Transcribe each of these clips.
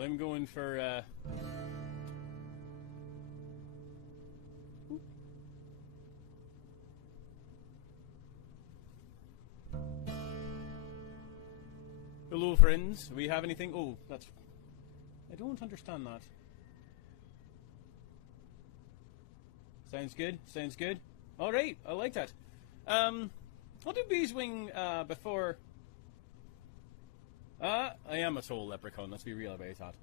So I'm going for, Hello, friends. Do we have anything? Oh, that's... I don't understand that. Sounds good. Sounds good. Alright, I like that. What did Beeswing, before... I am a soul leprechaun, let's be real about that.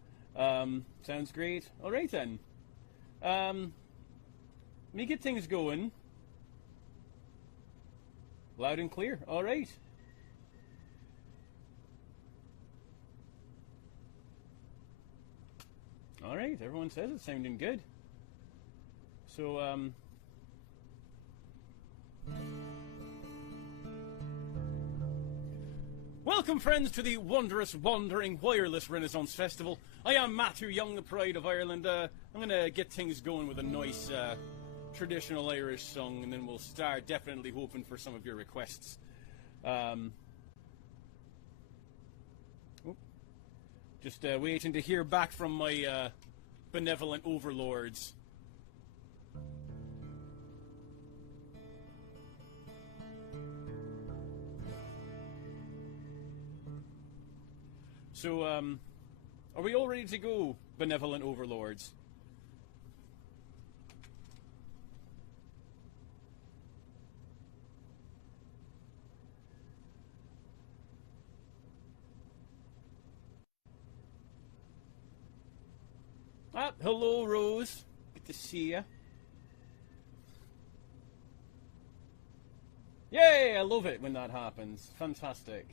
Sounds great. Alright then. Me get things going. Loud and clear. Alright. Alright, everyone says it's sounding good. So, welcome, friends, to the wondrous, wandering, wireless Renaissance Festival. I am Matthew Young, the Pride of Ireland. I'm gonna get things going with a nice, traditional Irish song, and then we'll start definitely hoping for some of your requests. Just waiting to hear back from my benevolent overlords. So, are we all ready to go, benevolent overlords? Ah, hello, Rose. Good to see ya. Yay! I love it when that happens. Fantastic.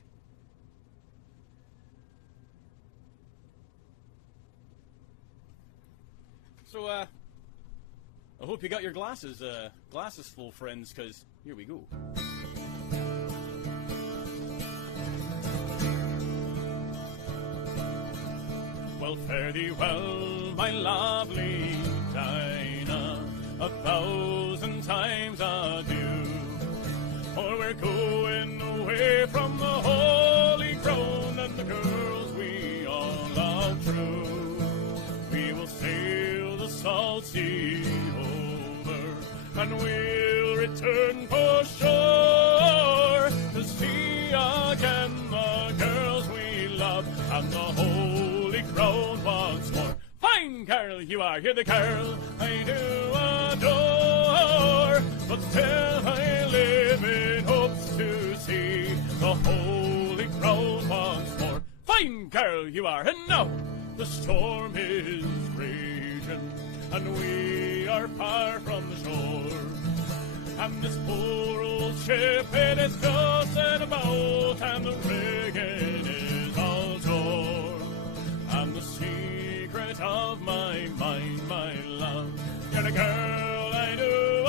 So, I hope you got your glasses full, friends, because here we go. Well, fare thee well, my lovely Dinah, 1,000 times adieu. For we're going away from the holy crown, and the girls we all love true. We will sail the salt sea over, and we'll return for shore to see again the girls we love and the holy crown once more. Fine girl you are, hear the carol I do adore, but still I live in hopes to see the holy crown once more. Fine girl you are, and now the storm is raging, and we are far from the shore. And this poor old ship, it is tossing about, and the rigging is all tore. And the secret of my mind, my love, you're the girl I do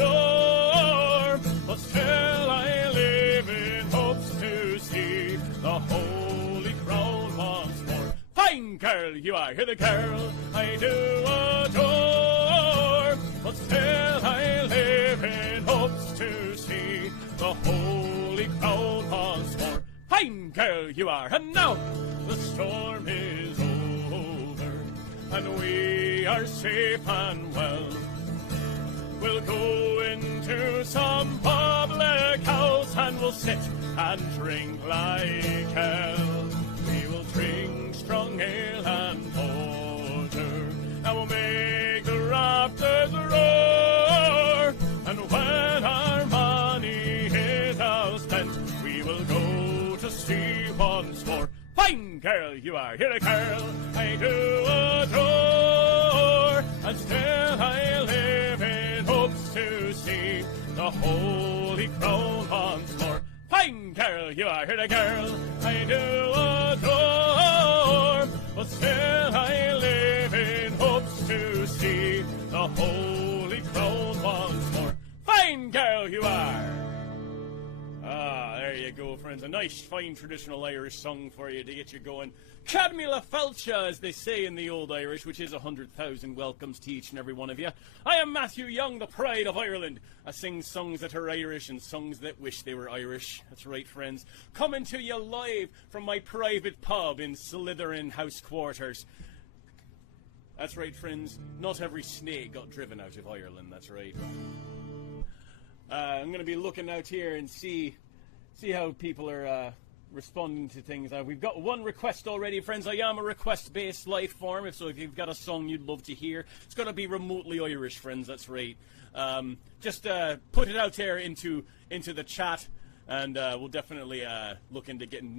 adore, but still I live in hopes to see the holy crown once more. Fine girl you are, hear the girl I do adore, but still I live in hopes to see the holy crown once more. Fine girl you are, and now the storm is over, and we are safe and well. We'll go into some public house, and we'll sit and drink like hell. We will drink strong ale and porter, and we'll make the rafters roar. And when our money is all spent, we will go to sea once more. Fine girl you are, hear a girl I do adore, and still I live in hopes to see the holy crown once more. Fine girl you are, hear a girl I do adore, but still I live in hopes to see the holy crown once more. Fine girl you are. Ah, there you go, friends, a nice, fine, traditional Irish song for you to get you going. Cadmila Felcha, as they say in the old Irish, which is 100,000 welcomes to each and every one of you. I am Matthew Young, the pride of Ireland. I sing songs that are Irish and songs that wish they were Irish. That's right, friends. Coming to you live from my private pub in Slytherin House Quarters. That's right, friends. Not every snake got driven out of Ireland, that's right. I'm going to be looking out here and see how people are responding to things. We've got one request already, friends. I am a request-based life form, so if you've got a song you'd love to hear, it's got to be remotely Irish, friends, that's right. Just put it out there into the chat, and we'll definitely look into getting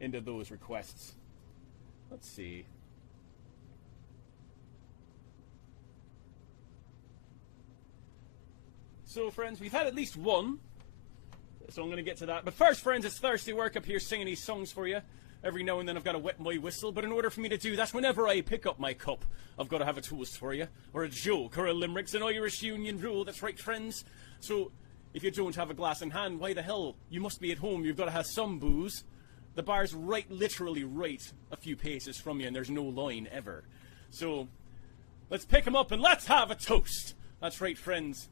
into those requests. Let's see. So, friends, we've had at least one, so I'm going to get to that. But first, friends, it's Thursday work up here singing these songs for you. Every now and then I've got to wet my whistle, but in order for me to do that, whenever I pick up my cup, I've got to have a toast for you, or a joke, or a limerick. It's an Irish Union rule, that's right, friends. So, if you don't have a glass in hand, why the hell? You must be at home, you've got to have some booze. The bar's literally right a few paces from you, and there's no line ever. So, let's pick 'em up and let's have a toast. That's right, friends.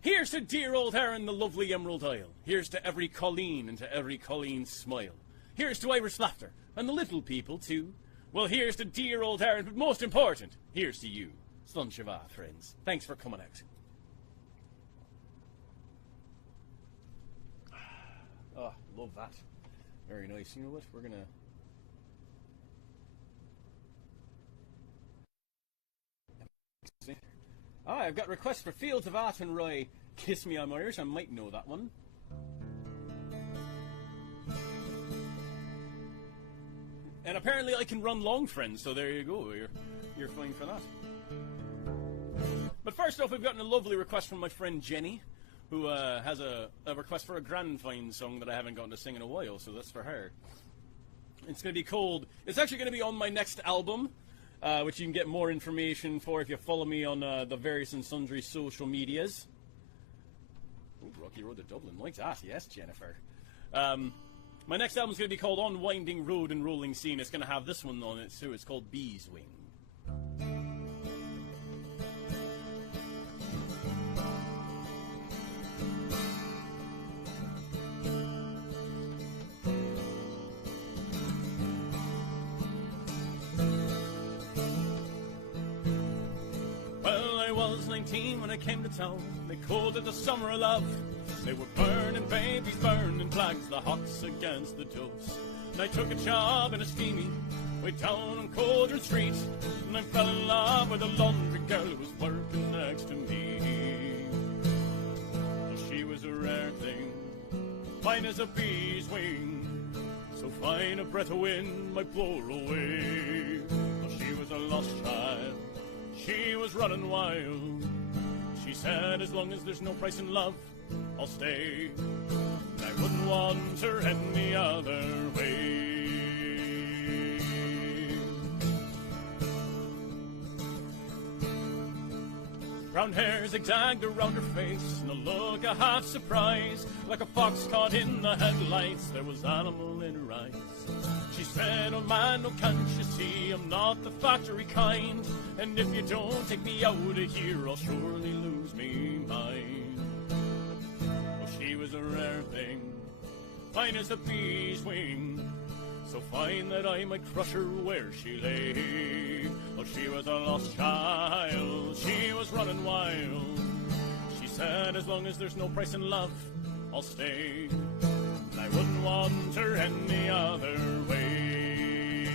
Here's to dear old Erin, the lovely Emerald Isle. Here's to every Colleen and to every Colleen's smile. Here's to Irish laughter and the little people too. Well, here's to dear old Erin, but most important, here's to you. Slán Siva, friends. Thanks for coming out. Oh, love that. Very nice. You know what? We're gonna... I've got requests for Fields of Athenry. Kiss Me, I'm Irish. I might know that one. And apparently I can run long, friends, so there you go. You're fine for that. But first off, we've gotten a lovely request from my friend Jenny, who has a request for a grand fine song that I haven't gotten to sing in a while, so that's for her. It's going to be called... It's actually going to be on my next album, which you can get more information for if you follow me on the various and sundry social medias. Ooh, Rocky Road to Dublin, like that, yes, Jennifer. My next album's going to be called On Winding Road and Rolling Scene. It's going to have this one on it too. It's called Bees Wing. I was 19 when I came to town. They called it the summer of love. They were burning babies, burning flags, the hawks against the doves. And I took a job in a steamy way down on Cauldron Street, and I fell in love with a laundry girl who was working next to me. Well, she was a rare thing, fine as a bee's wing, so fine a breath of wind might blow her away. Well, she was a lost child, she was running wild. She said, as long as there's no price in love, I'll stay. And I wouldn't want her any other way. Brown hair zigzagged around her face, and a look of half surprise. Like a fox caught in the headlights, there was animal in her eyes. She said, oh man, oh can't you see, I'm not the factory kind, and if you don't take me out of here, I'll surely lose me mind. Well, she was a rare thing, fine as a bee's wing, so fine that I might crush her where she lay. Oh, she was a lost child, she was running wild. She said, as long as there's no price in love, I'll stay. And I wouldn't want her any other way.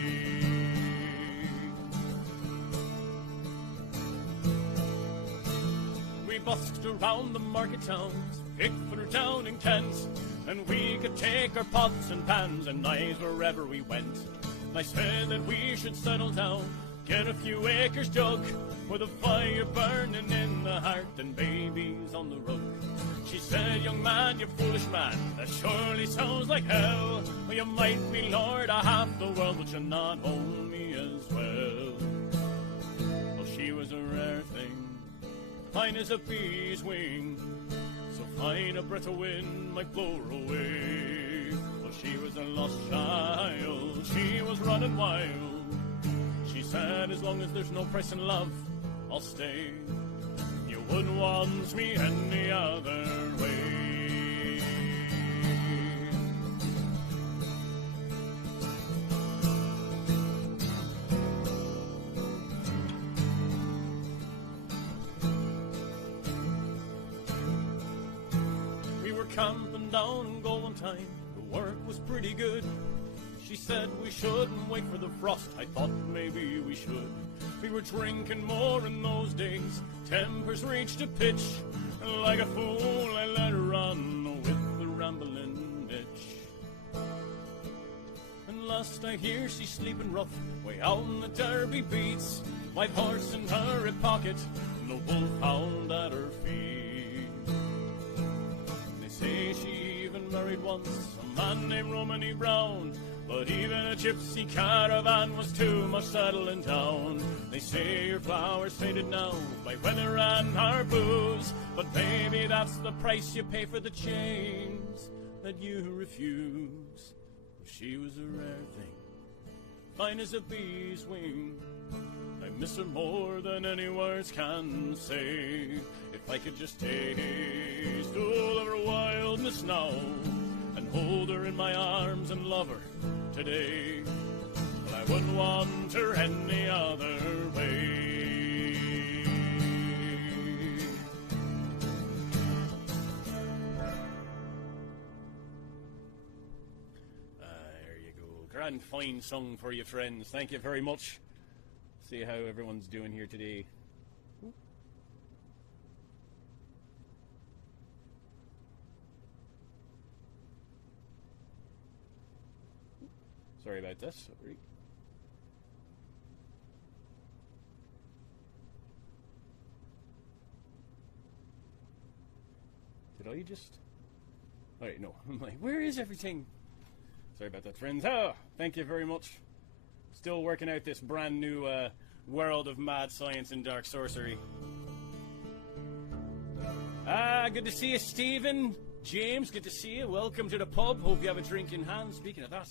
We busked around the market towns, Pickford down in Kent, and we could take our pots and pans and knives wherever we went. And I said that we should settle down, get a few acres dug, with a fire burning in the hearth and babies on the rug. She said, young man, you foolish man, that surely sounds like hell. Well, you might be lord of half the world, but you're not own me as well. Well, she was a rare thing, fine as a bee's wing, so so fine a breath of wind might blow her away. Well, she was a lost child, she was running wild. She said, as long as there's no price in love, I'll stay. You wouldn't want me any other way. Camping down in Golden Time, the work was pretty good. She said we shouldn't wait for the frost, I thought maybe we should. We were drinking more in those days, tempers reached a pitch. Like a fool I let her run with the rambling bitch. And last I hear she's sleeping rough, way out in the Derby beats. White horse in her hip pocket, no wolfhound at her feet. Say she even married once a man named Romany Brown, but even a gypsy caravan was too much settling down. They say your flowers faded now by weather and our booze, but maybe that's the price you pay for the chains that you refuse. She was a rare thing, fine as a bee's wing. I miss her more than any words can say. If I could just taste all of her wildness now, and hold her in my arms and love her today, well, I wouldn't want her any other way. There you go. Grand fine song for you, friends. Thank you very much. See how everyone's doing here today. Sorry about this. Sorry. Did I just... Alright, no. I'm like, where is everything? Sorry about that, friends. Oh, thank you very much. Still working out this brand new world of mad science and dark sorcery. Good to see you, Stephen. James, good to see you. Welcome to the pub. Hope you have a drink in hand. Speaking of that.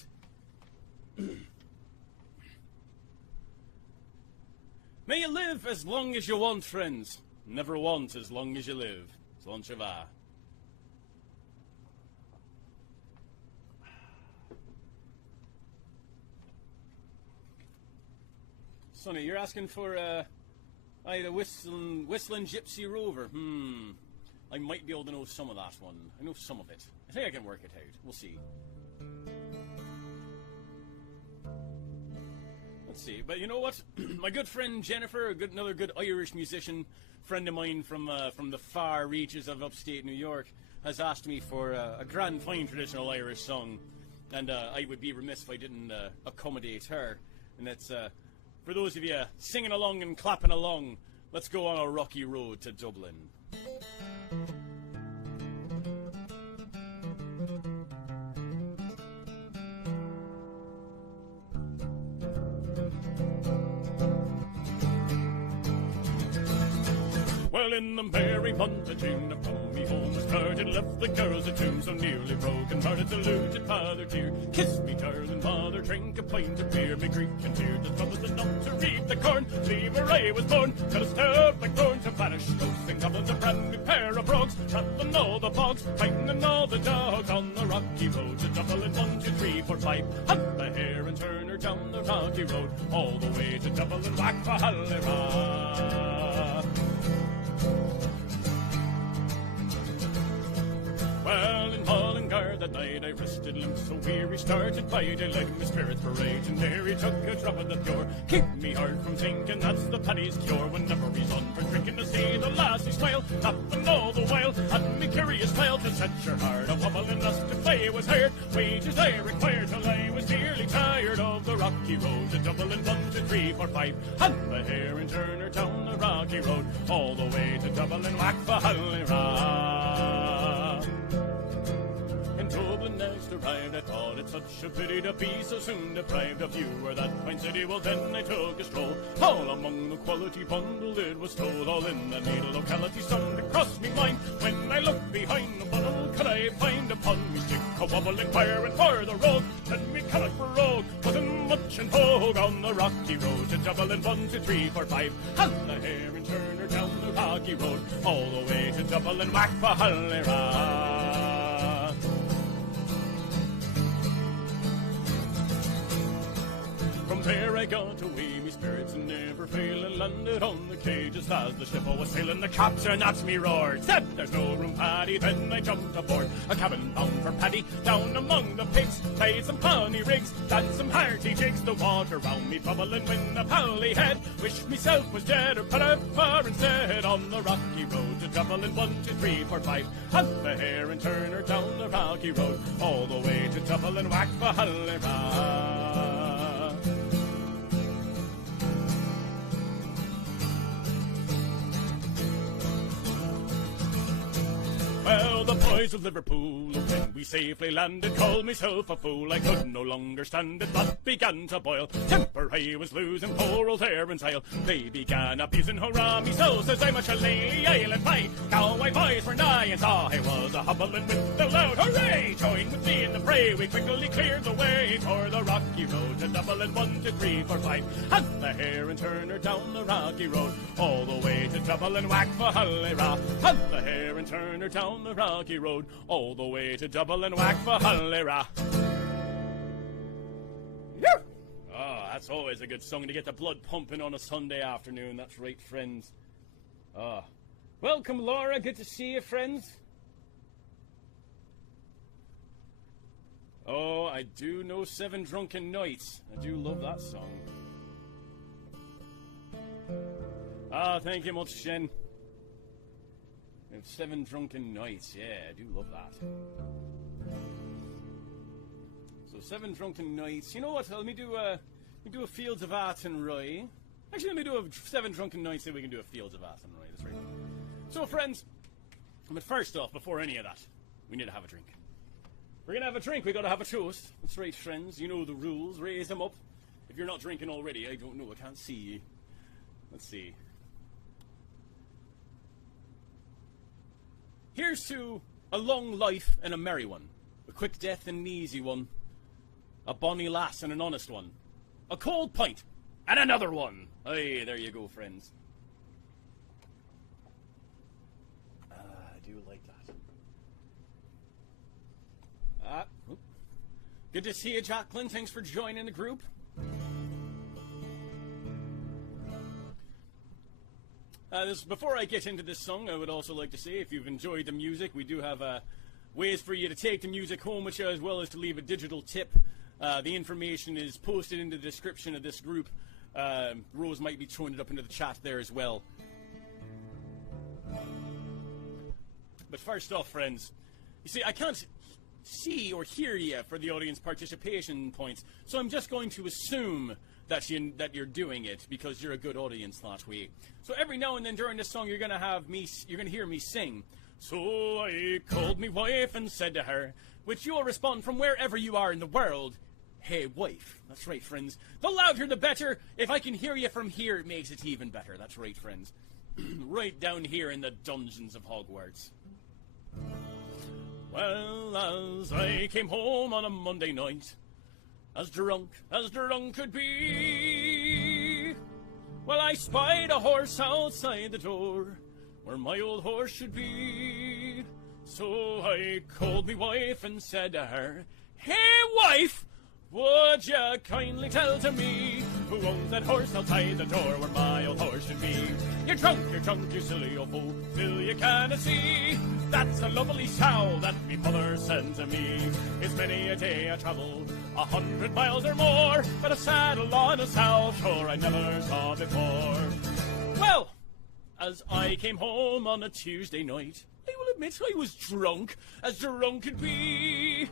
May you live as long as you want, friends. Never want as long as you live. Slán se bha. Sonny, you're asking for the Whistling Gypsy Rover. I might be able to know some of that one. I know some of it. I think I can work it out. We'll see. Let's see. But you know what? My good friend Jennifer, another good Irish musician, friend of mine from the far reaches of upstate New York, has asked me for a grand fine traditional Irish song, and I would be remiss if I didn't accommodate her. And that's for those of you singing along and clapping along. Let's go on a rocky road to Dublin. Well, in the merry month of June, a me home was started, left the girls at home so nearly broken hearted, saluted father dear, kiss me darling mother, drink a pint of beer, me Greek and tear, the troubles enough to reap the corn, leave where I was born, till a stir like thorn to vanish, close and goblins a brand new pair of brogues, trampling all the bogs, fighting all the dogs, on the rocky road to Dublin, 1, 2, 3, 4, 5, hunt the hare and turn her down the rocky road, all the way to Dublin, whack for Hallera. Well, in Mullingar that night I rested limbs so weary, started by daylight, my spirits were raging, there he took a drop of the pure, keep me heart from sinking, that's the paddy's cure, whenever he's on for drinking to see the lassie smile, tapping all the while, and me curious tale to set your heart a wobbling thus to play was hired, wages I required till I was dearly tired of the rocky road to Dublin, 1, 2, 3, 4, 5, and the hare and turn her down the rocky road, all the way to Dublin, whack for Hallera. In Dublin next arrived, I thought it such a pity to be so soon deprived of you or that fine city. Well, then I took a stroll, all among the quality bundle it was told, all in the needle locality. Something crossed me mind when I looked behind the bundle. Could I find upon me stick a wobble inquiring for the road? Then we cannot road wasn't much in vogue on the rocky road to Dublin. 1, 2, 3, 4, 5, and the Heron Turner down the rocky road all the way to Dublin. Whack for Hallera. From there I got away, me spirits never fail, and landed on the quay just as the ship was sailing. The captain at me roared, said there's no room, Paddy. Then I jumped aboard a cabin bound for Paddy. Down among the pigs, played some funny rigs, danced some hearty jigs. The water round me bubbling when a pally head. Wished myself was dead or put out far instead. On the rocky road to Dublin, 1, 2, 3, 4, 5, and the Heron Turner down the rocky road all the way to Dublin. Whack for Hallera. Well, the boys of Liverpool, when we safely landed, called myself a fool. I could no longer stand it, but began to boil. Temper I was losing, poor old Heron's Isle. They began abusing, hurrah, me so says I'm a shillelagh island fight. Now my boys were nigh and saw I was a hobbling with the loud hooray. Join with me in the fray, we quickly cleared the way for the rocky road to Dublin. 1, 2, 3, 4, 5, and the Heron Turner down the rocky road all the way to Dublin. Whack for Hallera, and the Heron Turner down the rocky road all the way to Dublin. Whack for Hallera. Oh, that's always a good song to get the blood pumping on a Sunday afternoon. That's right, friends. Welcome, Laura. Good to see you, friends. Oh, I do know 7 Drunken Nights. I do love that song. Thank you much, Shen. 7 Drunken Nights, yeah, I do love that. So 7 Drunken Nights. You know what? Let me do a Fields of Athenry. Actually, let me do a 7 Drunken Nights. Then we can do a Fields of Athenry. That's right. So, friends, but first off, before any of that, we need to have a drink. We're gonna have a drink. We gotta have a toast. That's right, friends. You know the rules. Raise them up. If you're not drinking already, I don't know. I can't see you. Let's see. Here's to a long life and a merry one, a quick death and an easy one, a bonny lass and an honest one, a cold pint and another one. Hey, there you go, friends. I do like that. Good to see you, Jacqueline. Thanks for joining the group. Before I get into this song, I would also like to say, if you've enjoyed the music, we do have ways for you to take the music home, which as well as to leave a digital tip. The information is posted in the description of this group. Rose might be throwing it up into the chat there as well. But first off, friends, you see, I can't see or hear you for the audience participation points, so I'm just going to assume that you're doing it because you're a good audience that way. So every now and then during this song, you're gonna hear me sing. So I called me wife and said to her, which you'll respond from wherever you are in the world, hey wife. That's right, friends. The louder the better. If I can hear you from here, it makes it even better. That's right, friends. Right down here in the dungeons of Hogwarts. Well, as I came home on a Monday night, as drunk could be, well, I spied a horse outside the door, where my old horse should be. So I called me wife and said to her, hey wife, would you kindly tell to me who owns that horse outside the door where my old horse should be? You're drunk, you silly old fool, still you can't see. That's a lovely sow that me mother sent to me. It's many a day I travelled 100 miles or more, but a saddle on a sow, sure I never saw before. Well, as I came home on a Tuesday night, I will admit I was drunk could be.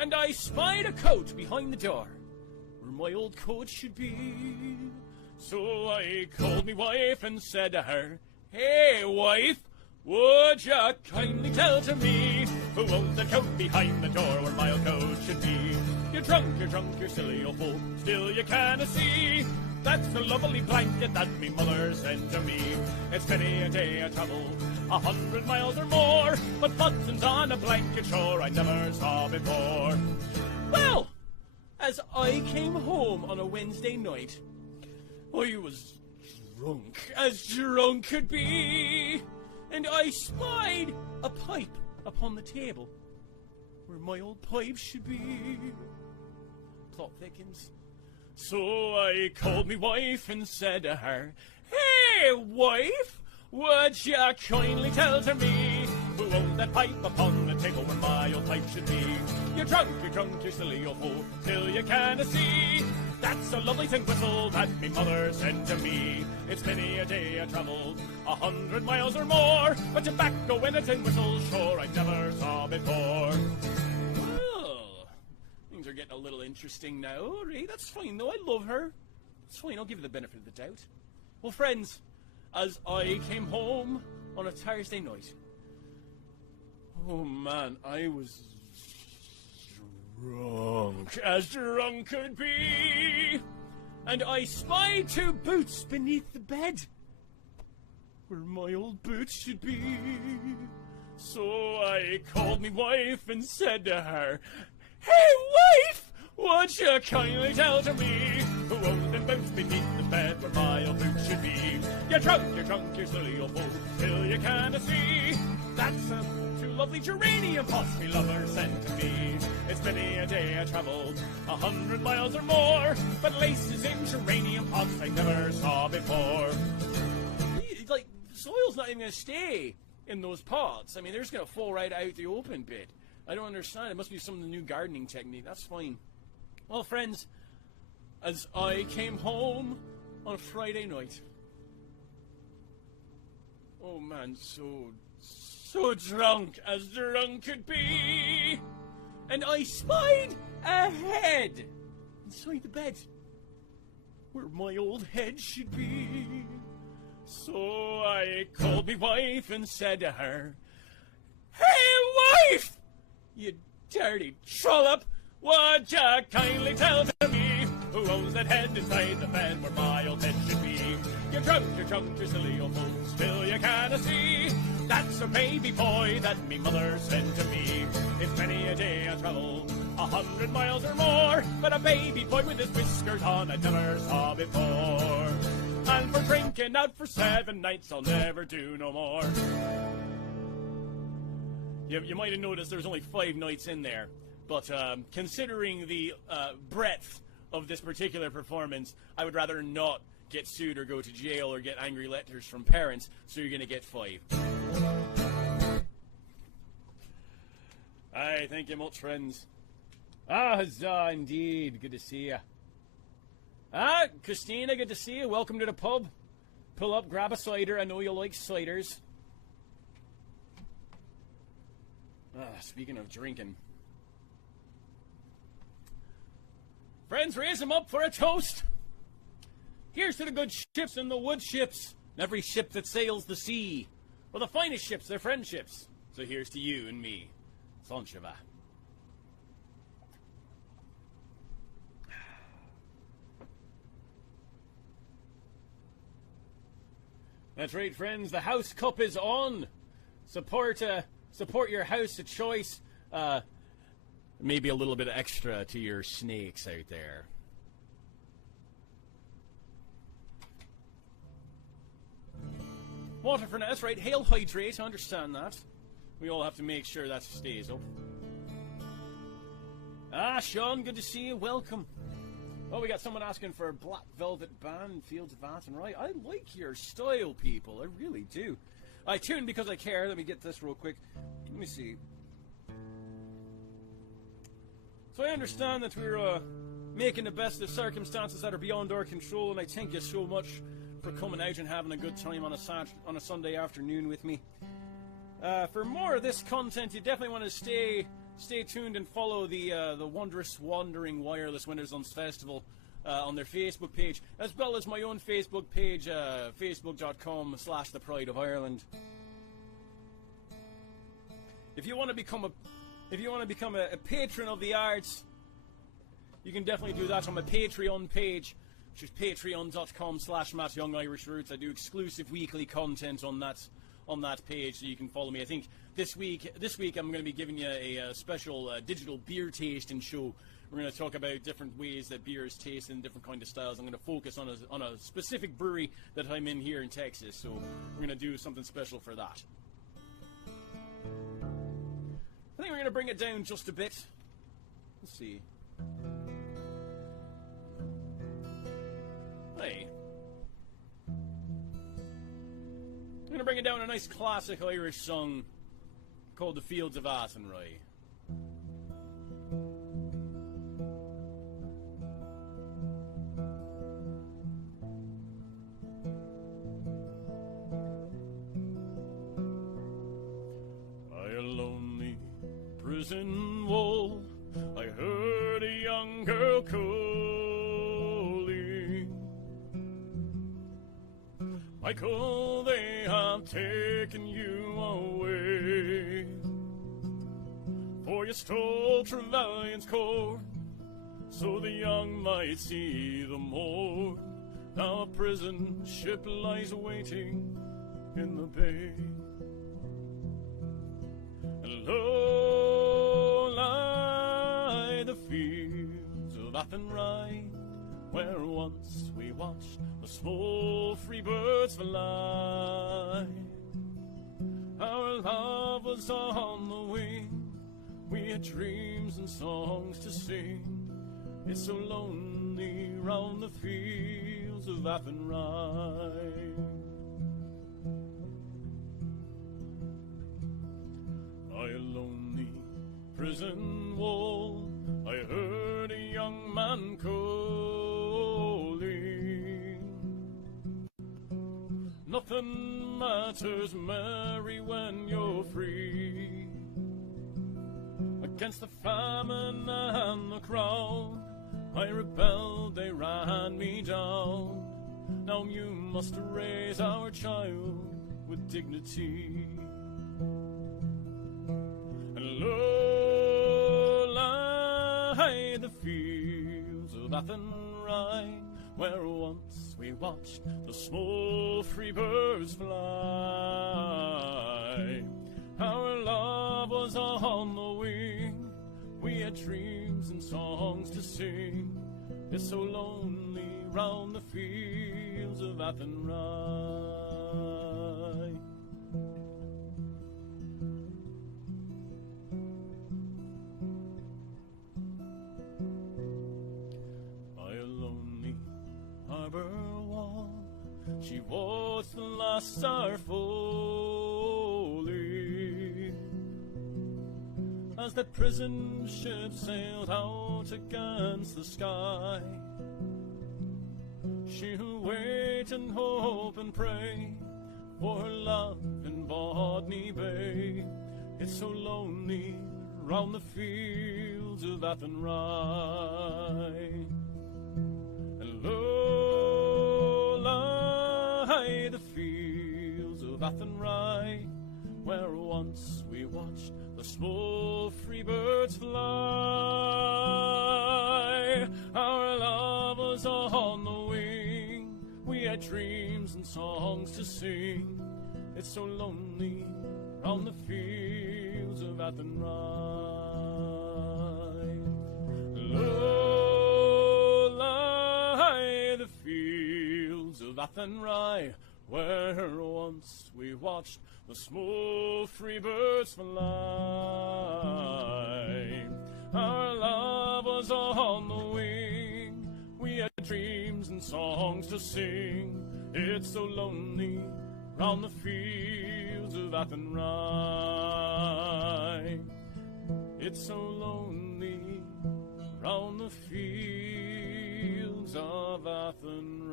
And I spied a coat behind the door, where my old coat should be. So I called me wife and said to her, hey wife, would you kindly tell to me Who owns the coat behind the door where my old coat should be? You're drunk, you're silly old fool, still you canna see. That's the lovely blanket that me mother sent to me. It's many a day I travel 100 miles or more, but buttons on a blanket shore I never saw before. Well, as I came home on a Wednesday night, I was drunk as drunk could be, and I spied a pipe upon the table where my old pipe should be. Plot thickens. So I called me wife and said to her, "Hey, wife, would ya kindly tell to me who owns that pipe upon the table where my old pipe should be? You're drunk, you're silly old fool, till you canna see. That's a lovely tin whistle that me mother sent to me. It's many a day I travelled 100 miles or more, but tobacco in a tin whistle, sure I never saw before." Well, things are getting a little interesting now. All right, that's fine though, I love her. It's fine, I'll give her the benefit of the doubt. Well, friends, as I came home on a Thursday night, oh man, I was drunk as drunk could be, and I spied two boots beneath the bed where my old boots should be. So I called me wife and said to her, "Hey wife, would you kindly tell to me who owns them boots beneath the bed where my old boots should be? You're drunk, you're silly old fool, till you canna see. That's two lovely geranium pots me lover sent to me. It's many a day I travelled 100 miles or more, but laces in geranium pots I never saw before." Like, soil's not even going to stay in those pots. I mean, they're just going to fall right out the open bit. I don't understand. It must be some of the new gardening technique. That's fine. Well, friends, as I came home on a Friday night, oh man, so drunk as drunk could be, and I spied a head inside the bed where my old head should be. So I called me wife and said to her, "Hey wife, you dirty trollop, would ya kindly tell to me who owns that head inside the bed where my old head should be? You're drunk, you're silly old fool, still you canna see. That's a baby boy that me mother sent to me. It's many a day I travelled 100 miles or more, but a baby boy with his whiskers on I never saw before. And for drinking out for 7 nights I'll never do no more." You might have noticed there's only 5 nights in there, but considering the breadth of this particular performance, I would rather not get sued or go to jail or get angry letters from parents, so you're going to get 5. Aye, thank you much, friends. Huzzah, indeed. Good to see you. Christina, good to see you. Welcome to the pub. Pull up, grab a cider. I know you like ciders. Speaking of drinking. Friends, raise them up for a toast. Here's to the good ships and the wood ships, and every ship that sails the sea. Well, the finest ships, they're friendships. So here's to you and me. Sancheva. That's right, friends. The House Cup is on. Support your house of choice. Maybe a little bit extra to your snakes out there. Water for now. That's right. Hail hydrate. I understand that. We all have to make sure that stays up. Sean, good to see you. Welcome. Oh, we got someone asking for a Black Velvet Band, Fields of Athenry. I like your style, people. I really do. I tune because I care. Let me get this real quick. Let me see. So I understand that we're making the best of circumstances that are beyond our control, and I thank you so much for coming out and having a good time on a Sunday afternoon with me. For more of this content, you definitely want to stay tuned and follow the Wondrous Wandering Wireless Wintersons Festival on their Facebook page, as well as my own Facebook page, facebook.com/The Pride of Ireland. If you want to become a patron of the arts, you can definitely do that on my Patreon page, which is patreon.com/MattYoungIrishRoots. I do exclusive weekly content on that page, so you can follow me. I think this week I'm going to be giving you a special digital beer tasting show. We're going to talk about different ways that beer is tasted in different kind of styles. I'm going to focus on a specific brewery that I'm in here in Texas, so we're going to do something special for that. I think we're going to bring it down just a bit. Let's see. Hey. I'm going to bring it down a nice classic Irish song called The Fields of Athenry. Prison wall, I heard a young girl calling. Michael, they have taken you away, for you stole Trevelyan's cord, so the young might see the morn. Now a prison ship lies waiting in the bay, and lo, lie the fields of Athenry, where once we watched the small free birds fly. Our love was on the wing, we had dreams and songs to sing. It's so lonely round the fields of Athenry. By a lonely prison wall, I heard a young man calling. Nothing matters, Mary, when you're free. Against the famine and the crowd, I rebelled, they ran me down. Now you must raise our child with dignity. And lo, lie the fields of Athenry, where once we watched the small free birds fly. Our love was on the wing, we had dreams and songs to sing. It's so lonely round the fields of Athenry. By a lonely harbour wall, she watched the last star falling, as that prison ship sailed out against the sky. She'll wait and hope and pray for her love in Bodney Bay. It's so lonely round the fields of Athenry. And lo, lie the fields of Athenry, where once we watched the small free birds fly. Our love was on the wing, we had dreams and songs to sing. It's so lonely round the fields of Athenry. Lo, lie the fields of Athenry, where once we watched the small free birds fly. Our love was on the wing, we had dreams and songs to sing. It's so lonely round the fields of Athenry. It's so lonely round the fields of Athenry.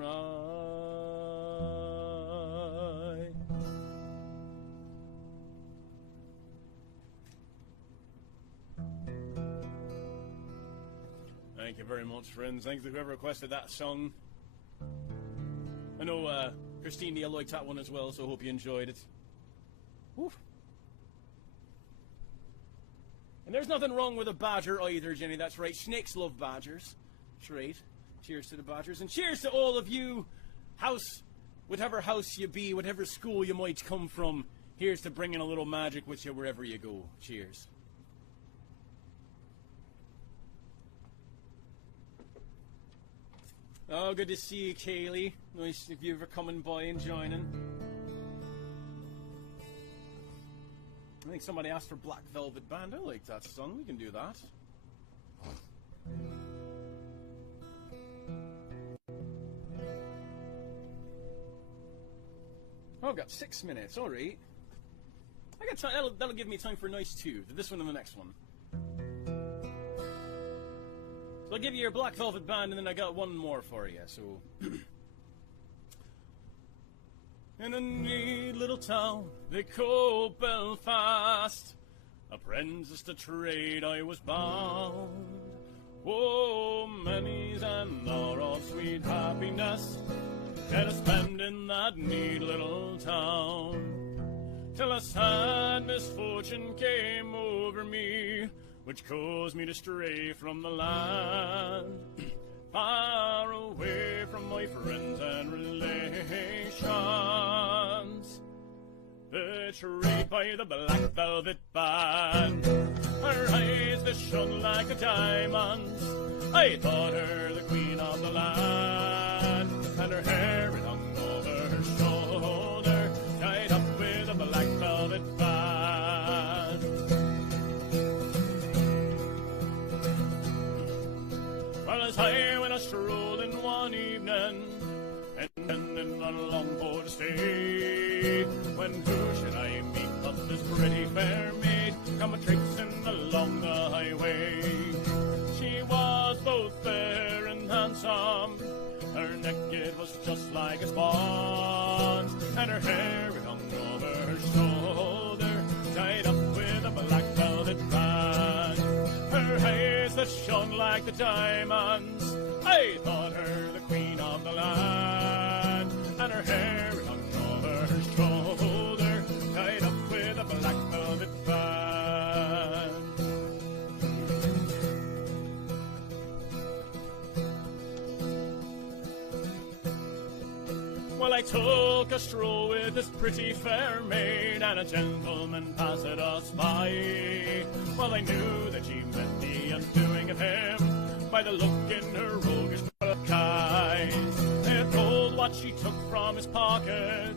Thank you very much, friends. Thanks to whoever requested that song. I know Christine Neal liked that one as well, so I hope you enjoyed it. Woo. And there's nothing wrong with a badger either, Jenny. That's right. Snakes love badgers. That's right. Cheers to the badgers. And cheers to all of you, whatever house you be, whatever school you might come from. Here's to bringing a little magic with you wherever you go. Cheers. Oh, good to see you, Kaylee. Nice if you ever coming by and joining. I think somebody asked for Black Velvet Band. I like that song. We can do that. Oh, I've got 6 minutes. All right. I got time. That'll give me time for a nice two. This one and the next one. So I'll give you your Black Velvet Band, and then I got one more for you. So. In a neat little town they call Belfast, apprenticed to trade I was bound. Oh, many's an hour of sweet happiness that I spend in that neat little town, till a sad misfortune came over me, which caused me to stray from the land, far away from my friends and relations. Betrayed by the Black Velvet Band, her eyes that shone like the diamonds. I thought her the queen of the land, and her hair it hung over her shoulder, tied up with a Black Velvet Band. Well, as I went a-strolling one evening, intending on a long boat stay, when who should I meet but this pretty fair maid, come a-traipsing along the highway. She was both fair and handsome, her neck it was just like a sponge, and her hair it hung over her shoulder, tied up with a Black Velvet Band. Her eyes that shone like the diamonds, I thought her the queen of the land, and her hair it hung over her shoulder, tied up with a Black Velvet Band. Well, I took a stroll with this pretty fair maid, and a gentleman passed us by. Well, I knew that she meant the undoing of him by the look in her roguish black eyes. It told what she took from his pocket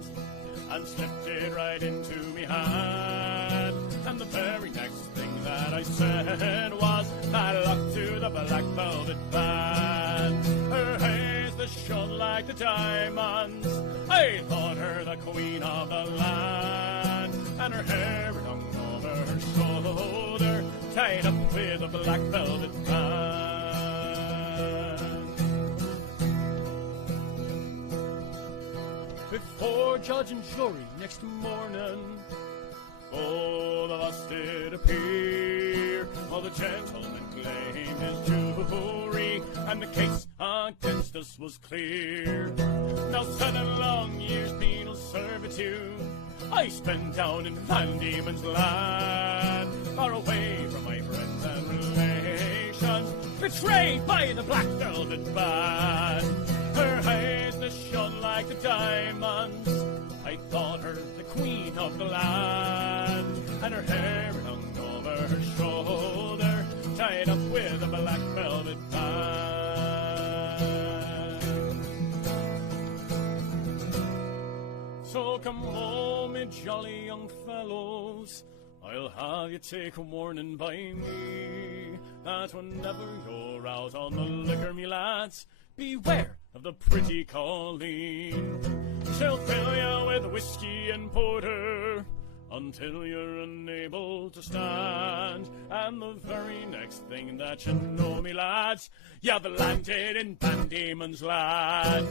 and slipped it right into me hand. And the very next thing that I said was bad luck to the Black Velvet Band. Her eyes that shone like the diamonds, I thought her the queen of the land, and her hair it hung over her shoulder, tied up with a Black Velvet Band. Before judge and jury next morning, all of us did appear, while the gentleman claimed his jewelry, and the case against us was clear. Now 7 long years penal servitude I spent down in Van Diemen's Land, far away from my friends and relations, betrayed by the Black Velvet Band. Her eyes that shone like the diamonds, I thought her the queen of the land, and her hair hung over her shoulder, tied up with a Black Velvet Band. So come home, me jolly young fellows, I'll have you take a warning by me, that whenever you're out on the liquor, me lads, beware of the pretty Colleen. She'll fill you with whiskey and porter until you're unable to stand, and the very next thing that you know, me lads, you've landed in Van Diemen's Land.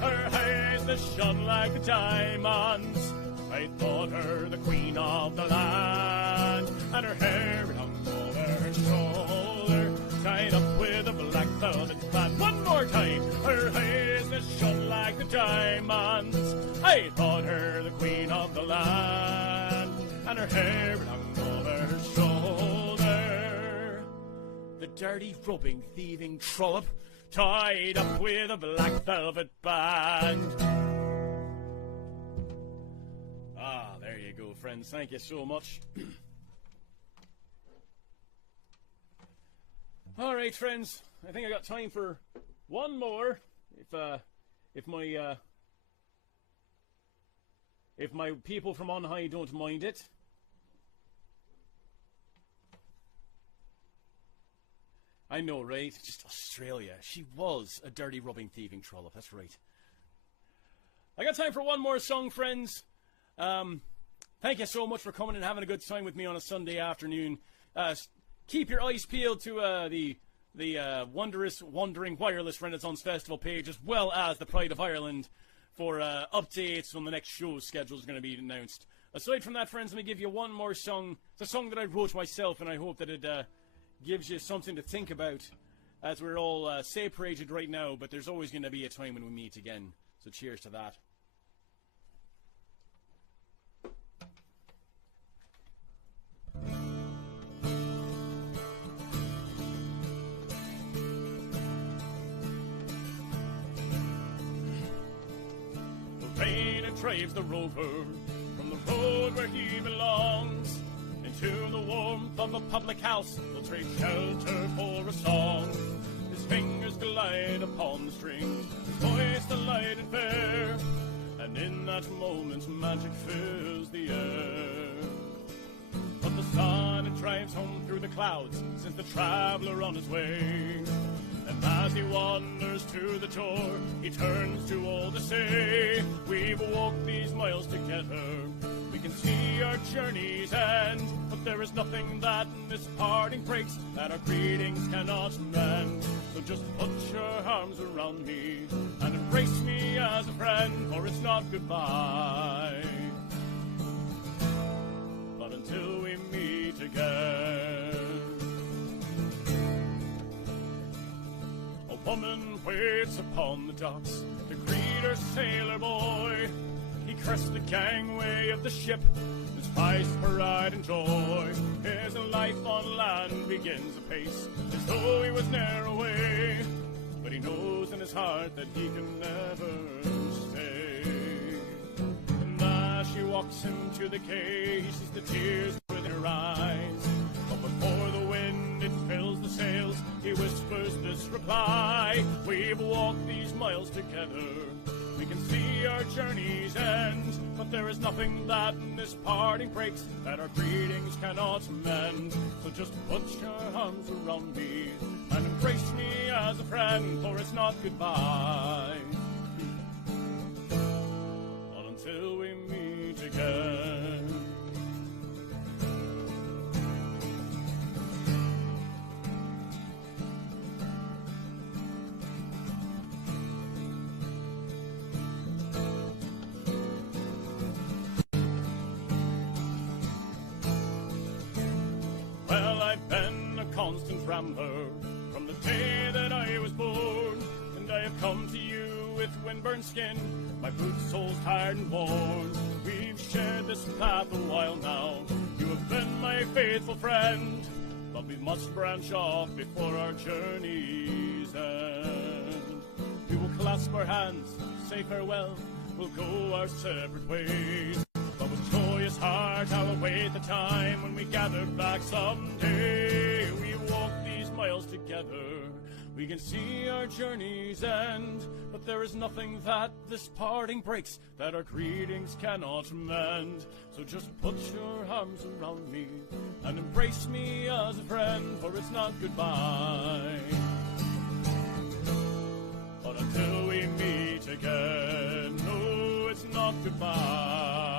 Her eyes that shone like the diamonds, I thought her the queen of the land, and her hair hung over her shoulder, tied up with a Black Velvet Band. One more time, her eyes that shone like the diamonds, I thought her the queen of the land, and her hair hung over her shoulder, dirty, rubbing, thieving trollop, tied up with a black velvet band. Ah, there you go, friends. Thank you so much. All right, friends. I think I got time for one more. If my people from on high don't mind it. I know, right? Just Australia. She was a dirty, rubbing, thieving trollop. That's right. I got time for one more song, friends. Thank you so much for coming and having a good time with me on a Sunday afternoon. Keep your eyes peeled to the wondrous Wandering Wireless Renaissance Festival page, as well as the Pride of Ireland, for updates on the next show's schedule is going to be announced. Aside from that, friends, let me give you one more song. It's a song that I wrote myself, and I hope that it gives you something to think about, as we're all separated right now, but there's always going to be a time when we meet again. So cheers to that. Rain and drives the rover from the road where he belongs into the warmth of a public house. He'll trade shelter for a song. His fingers glide upon the strings, his voice the light and fair, and in that moment magic fills the air. But the sun it drives home through the clouds, sends the traveler on his way. And as he wanders to the door, he turns to all to say, we've walked these miles together, we can see our journey's end, but there is nothing that in this parting breaks that our greetings cannot mend. So just put your arms around me and embrace me as a friend, for it's not goodbye, but until we meet again. A woman waits upon the docks to greet her sailor boy. He crests the gangway of the ship, his spice, pride and joy. His life on land begins apace, as though he was ne'er away. But he knows in his heart that he can never stay. And as she walks him to the quay, he sees the tears within her eyes. But before the wind it fills the sails, he whispers this reply, we've walked these miles together, we can see our journey's end, but there is nothing that in this parting breaks that our greetings cannot mend. So just put your arms around me and embrace me as a friend, for it's not goodbye, but until we meet again. I've been a constant rambler from the day that I was born, and I have come to you with windburned skin, my boot soles tired and worn. We've shared this path a while now, you have been my faithful friend, but we must branch off before our journeys end. We will clasp our hands, say farewell, we'll go our separate ways. But with joyous heart I'll await the time when we gather back someday. We walk these miles together, we can see our journey's end, but there is nothing that this parting breaks that our greetings cannot mend. So just put your arms around me and embrace me as a friend, for it's not goodbye, but until we meet again. No, it's not goodbye,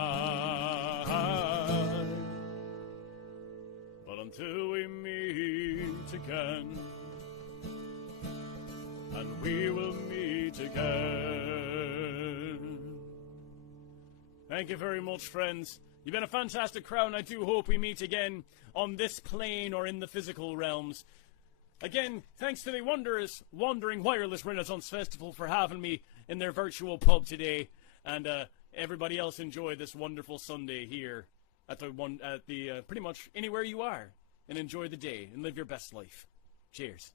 but until we meet again, and we will meet again. Thank you very much, friends. You've been a fantastic crowd, and I do hope we meet again on this plane or in the physical realms. Again, thanks to the wondrous Wandering Wireless Renaissance Festival for having me in their virtual pub today, and everybody else enjoy this wonderful Sunday here at the pretty much anywhere you are, and enjoy the day and live your best life. Cheers.